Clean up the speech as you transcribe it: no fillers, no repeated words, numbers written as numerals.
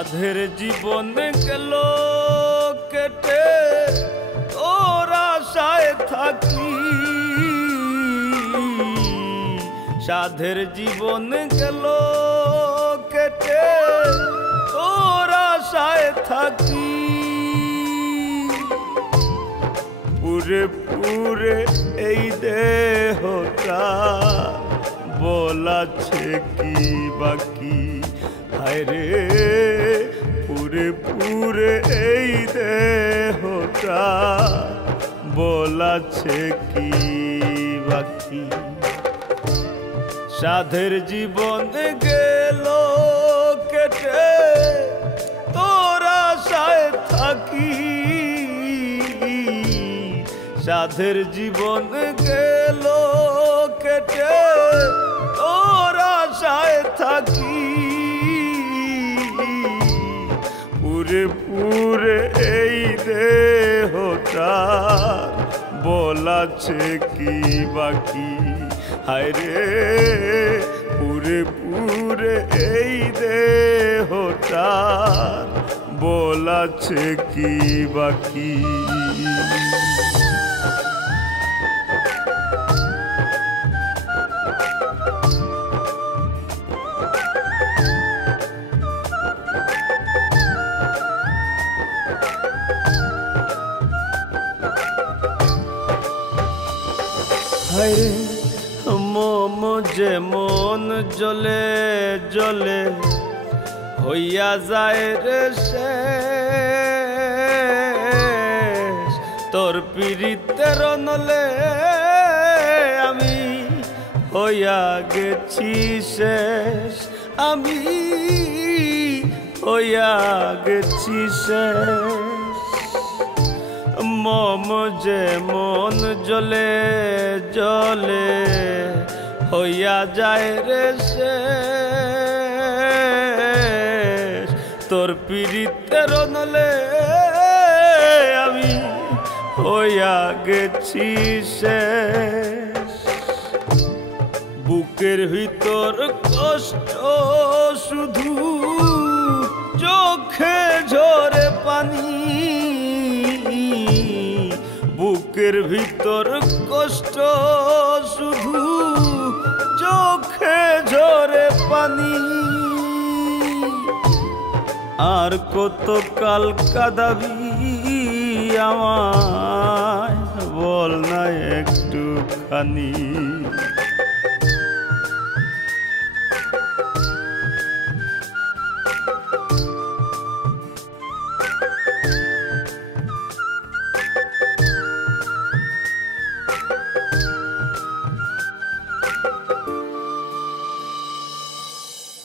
সাধের জীবন গেল কেটে তোর আশায় থাকি, সাধের জীবন গেল কেটে তোর আশায় থাকি। পুরে পুরে এই দেহটা বলাছে কি বাকি, হায় রে পুরে পুরে এই দেহটা বলাছে কি বাকি। সাধের জীবন গেল কেটে তোর আশায় থাকি, সাধের জীবন গেল কেটে তোর আশায় থাকি। পুরে পুরে এই দেহটা বলাছে কি বাকি, হায় রে পুরে পুরে এই দেহটা বলাছে কি বাকি। হায়রে মোম যেমন জলে জলে হইয়া যায় রে শেষ, তোর পীড়িতের নলে আমি হইয়া গেছি শেষ, আমি হইয়া গেছি শেষ। মোম যেমন জলে জলে হইয়া যায় রে শেষ, তোর পীড়িতের নলে আমি হইয়া গেছি শেষ। বুকের ভিতর কষ্ট শুধু চোখে ঝরে পানি, বুকের ভিতর কষ্ট শুধু চোখে ঝরে পানি। আর কত কাল কাঁদাবি আমায় বল না একটুখানি।